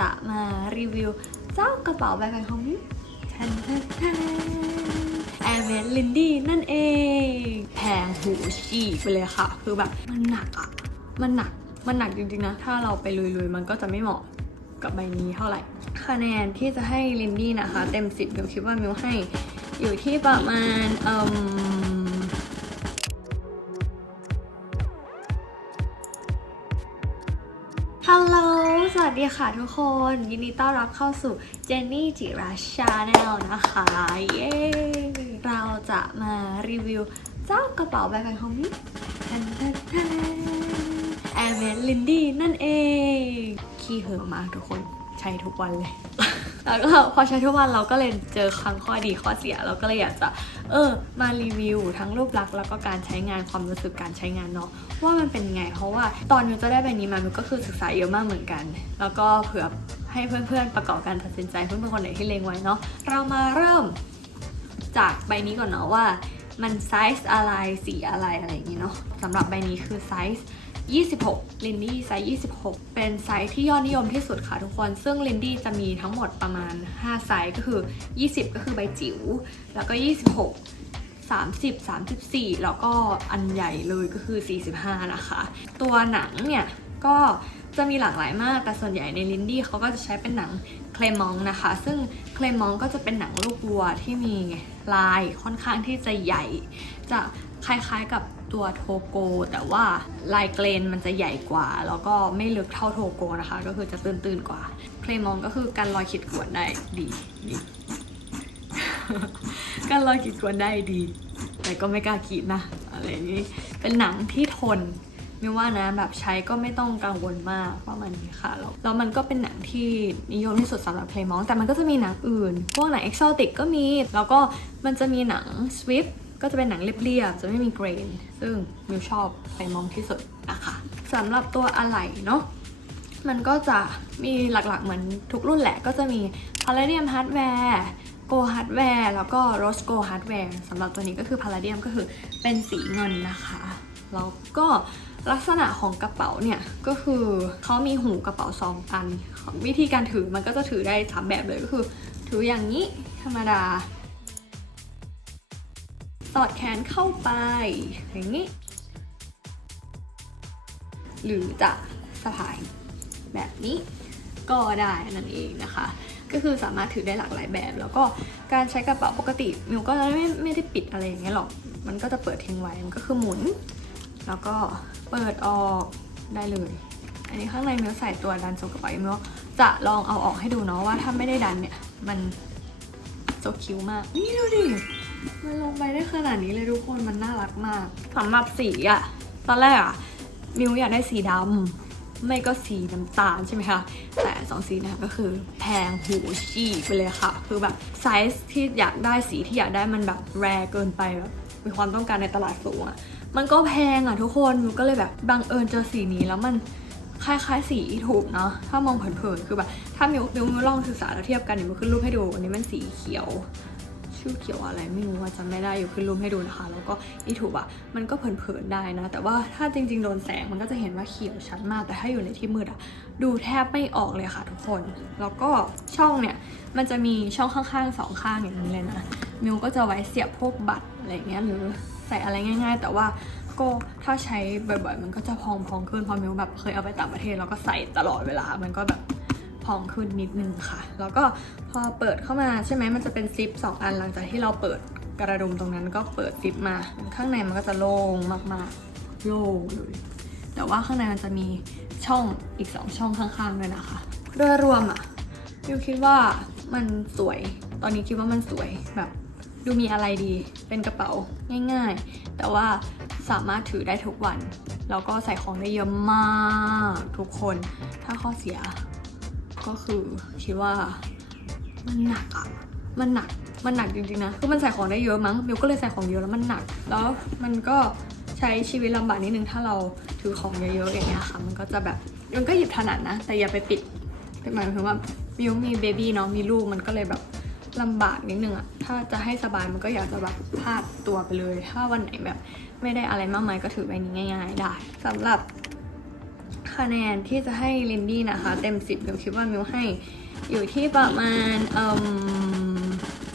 จะมารีวิวเจ้ากระเป๋าแบรนด์ของมิวทันแอร์เมลินดี้นั่นเอง แพงหูฉีกไปเลยค่ะ คือแบบมันหนักอะมันหนัก มันหนักจริงๆนะ ถ้าเราไปลุยๆ มันก็จะไม่เหมาะกับใบนี้เท่าไหร่ คะแนนที่จะให้ลินดี้นะคะ เต็มสิบมิวคิดว่ามิวให้อยู่ที่ประมาณเอ่มฮัลโหล สวัสดีค่ะทุกคน ยินดีต้อนรับเข้าสู่เจนนี่จิราชาแนลนะคะ เย้ เราจะมารีวิวเจ้ากระเป๋าแบรนด์ของมิทันแทนแอร์เมลินดี้นั่นเอง ขี้เหอะมากทุกคนใช้ทุกวันเลย แล้วก็พอใช้ทุกวันเราก็เลยเจอครั้งข้อดีข้อเสีย เราก็เลยอยากจะเออมารีวิว ทั้งรูปลักษณ์แล้วก็การใช้งานความรู้สึกการใช้งานเนาะว่ามันเป็นไง เพราะว่าตอนมิวจะได้ใบนี้มามิวก็คือศึกษาเยอะมากเหมือนกัน แล้วก็เผื่อให้เพื่อนๆประกอบการตัดสินใจเพื่อนๆคนไหนที่เลงไว้เนาะเรามาเริ่มจากใบนี้ก่อนเนาะว่ามันไซส์อะไรสีอะไรอะไรอย่างงี้เนาะสำหรับใบนี้คือไซส์ 26 ลินดี้ไซส์ 26 เป็นไซส์ที่ยอดนิยมที่สุดค่ะทุกคน ซึ่งลินดี้จะมีทั้งหมดประมาณ 5 ไซส์ก็คือ 20 ก็คือใบจิ๋ว แล้วก็ 26 30 34 แล้วก็อันใหญ่เลยก็คือ 45 นะคะ ตัวหนังเนี่ยก็จะมีหลากหลายมาก แต่ส่วนใหญ่ในลินดี้เขาก็จะใช้เป็นหนังเคลมองนะคะ ซึ่งเคลมองก็จะเป็นหนังลูกวัวที่มีลายค่อนข้างที่จะใหญ่ จะคล้ายๆกับ ตัวโทโก แต่ว่าลายเกรนมันจะใหญ่กว่า แล้วก็ไม่ลึกเท่าโทโกนะคะ ก็คือจะตื้นๆกว่า เคลมองก็คือการลอยขีดข่วนได้ดีดีการลอยขีดข่วนได้ดี แต่ก็ไม่กล้าขีดนะอะไรนี้เป็นหนังที่ทนไม่ว่านะแบบใช้ก็ไม่ต้องกังวลมากประมาณนี้ค่ะแล้วแล้วมันก็เป็นหนังที่นิยมที่สุดสำหรับเพลย์มองแต่มันก็จะมีหนังอื่น พวกหนังเอ็กโซติกก็มี แล้วก็มันจะมีหนังสวิฟ ก็จะเป็นหนังเรียบๆ จะไม่มีเกรน ซึ่งมิวชอบเพลย์มองที่สุดนะคะสำหรับตัวอะไหล่เนาะมันก็จะมีหลักๆเหมือนทุกรุ่นแหละ ก็จะมี Palladium Hardware Go Hardware แล้วก็ Rose Go Hardware สำหรับตัวนี้ก็คือ Palladium ก็คือเป็นสีเงินนะคะ แล้วก็ลักษณะของกระเป๋าเนี่ยก็คือเขามีหูกระเป๋าสองอัน วิธีการถือมันก็จะถือได้สามแบบเลยก็คือ ถืออย่างนี้ธรรมดา สอดแขนเข้าไป อย่างนี้ หรือจะสะพายแบบนี้ก็ได้นั่นเองนะคะ ก็คือสามารถถือได้หลากหลายแบบ แล้วก็การใช้กระเป๋าปกติมิวก็จะไม่ไม่ได้ปิดอะไรอย่างเงี้ยหรอก มันก็จะเปิดทิ้งไว้ มันก็คือหมุน แล้วก็เปิดออกได้เลย อันนี้ข้างในมิวใส่ตัวดันโซกระเป๋ามิวจะลองเอาออกให้ดูเนาะว่าถ้าไม่ได้ดันเนี่ยมันโซคิวมาก นี่ดูดิ มันลงไปได้ขนาดนี้เลยทุกคนมันน่ารักมากสำหรับสีอะตอนแรกอะมิวอยากได้สีดำไม่ก็สีน้ำตาลใช่ไหมคะ แต่สองสีนะก็คือแพงหูฉีกไปเลยค่ะ คือแบบไซส์ที่อยากได้สีที่อยากได้มันแบบแรเกินไปแบบมีความต้องการในตลาดสูงอะมันก็แพงอะทุกคนมิวก็เลยแบบบังเอิญเจอสีนี้แล้วมันคล้ายๆสีอีถูกเนาะถ้ามองเผินๆคือแบบถ้ามิวมิวมิวลองศึกษาแล้วเทียบกันเดี๋ยวมิวขึ้นรูปให้ดูอันนี้มันสีเขียว ชื่อเขียวอะไรไม่รู้ว่าจำไม่ได้อยู่ขึ้นรูปให้ดูนะคะ แล้วก็อีทูบอะมันก็เผินๆได้นะ แต่ว่าถ้าจริง ๆ โดนแสงมันก็จะเห็นว่าเขียวชัดมาก แต่ถ้าอยู่ในที่มืดอะดูแทบไม่ออกเลยค่ะทุกคน แล้วก็ช่องเนี่ยมันจะมีช่องข้างๆสองข้างอย่างนี้เลยนะมิวก็จะไว้เสียบพวกบัตรอะไรเงี้ยหรือใส่อะไรง่าย ๆ แต่ว่าก็ถ้าใช้บ่อยๆ มันก็จะพองๆขึ้นพอมิวแบบเคยเอาไปต่างประเทศแล้วก็ใส่ตลอดเวลามันก็แบบ องขึ้นนิดนึงค่ะ แล้วก็พอเปิดเข้ามาใช่ไหมมันจะเป็นซิปสองอันหลังจากที่เราเปิดกระดุมตรงนั้นก็เปิดซิปมา ข้างในมันก็จะโล่งมากๆโล่งเลยแต่ว่าข้างในมันจะมีช่องอีกสองช่องข้างๆด้วยนะคะ โดยรวมอะยูคิดว่ามันสวย ตอนนี้คิดว่ามันสวยแบบ ดูมีอะไรดี เป็นกระเป๋าง่ายๆ แต่ว่าสามารถถือได้ทุกวัน แล้วก็ใส่ของได้เยอะมากทุกคน ถ้าข้อเสีย ก็คือคิดว่ามันหนักอะมันหนัก มันหนักจริงๆนะ คือมันใส่ของได้เยอะมั้งมิวก็เลยใส่ของเยอะแล้วมันหนัก แล้วมันก็ใช้ชีวิตลำบากนิดนึงถ้าเราถือของเยอะๆอย่างเงี้ยค่ะ มันก็จะแบบมันก็หยิบถนัดนะ แต่อย่าไปปิดหมายถึงว่ามิวมีเบบี้เนาะ มีลูกมันก็เลยแบบลำบากนิดนึงอะถ้าจะให้สบายมันก็อยากจะแบบพาดตัวไปเลย ถ้าวันไหนแบบไม่ได้อะไรมากมายก็ถือใบนี้ง่าย ๆ ได้สำหรับ คะแนนที่จะให้ลินดี้นะคะ เต็มสิบมิวคิดว่ามิวให้อยู่ที่ประมาณ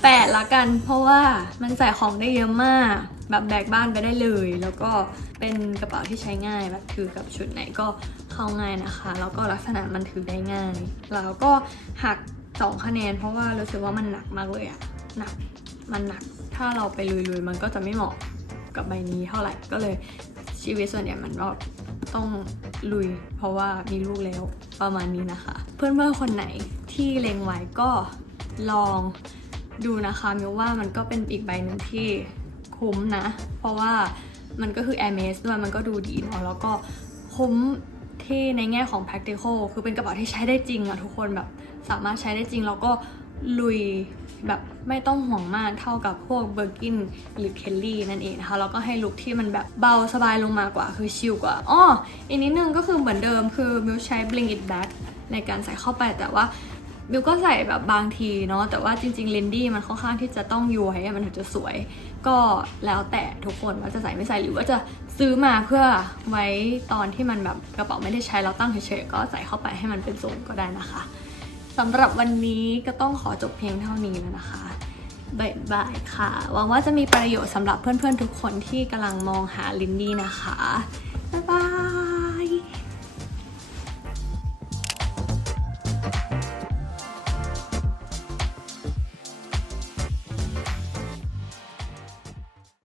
แปดละกัน เพราะว่ามันใส่ของได้เยอะมาก แบบแบกบ้านไปได้เลย แล้วก็เป็นกระเป๋าที่ใช้ง่ายแบบถือกับชุดไหนก็เข้าง่ายนะคะ แล้วก็ลักษณะมันถือได้ง่าย แล้วก็หักสองคะแนน เพราะว่ารู้สึกว่ามันหนักมากเลยอะหนักมันหนักถ้าเราไปลุยๆมันก็จะไม่เหมาะกับใบนี้เท่าไหร่ก็เลยชีวิตส่วนใหญ่มันก็ ต้องลุย เพราะว่ามีลูกแล้วประมาณนี้นะคะ เพื่อนๆคนไหนที่เลงไว้ก็ลองดูนะคะมิวว่ามันก็เป็นอีกใบหนึ่งที่คุ้มนะ เพราะว่ามันก็คือ Air m a s ด้วยมันก็ดูดีเนาะแล้วก็คุ้มที่ในแง่ของ practical คือเป็นกระเป๋าที่ใช้ได้จริงอะทุกคนแบบสามารถใช้ได้จริงแล้วก็ ลุยแบบไม่ต้องห่วงมากเท่ากับพวกเบอร์กินหรือเคลลี่นั่นเองนะคะแล้วก็ให้ลุคที่มันแบบเบาสบายลงมากว่าคือชิลกว่าอ้ออีกนิดนึงก็คือเหมือนเดิมคือมิวใช้ bling it back ในการใส่เข้าไปแต่ว่าบิวก็ใส่แบบบางทีเนาะแต่ว่าจริงๆเลนดี้มันค่อนข้างที่จะต้องย้วยมันถึงจะสวย ก็แล้วแต่ทุกคนว่าจะใส่ไม่ใส่หรือว่าจะซื้อมาเพื่อไว้ตอนที่มันแบบกระเป๋าไม่ได้ใช้แล้วตั้งเฉยๆก็ใส่เข้าไปให้มันเป็นทรงก็ได้นะคะ สำหรับวันนี้ก็ต้องขอจบเพียงเท่านี้แล้วนะคะบ๊ายบายค่ะ หวังว่าจะมีประโยชน์สำหรับเพื่อนๆทุกคนที่กำลังมองหาลินดี้นะคะ บ๊ายบาย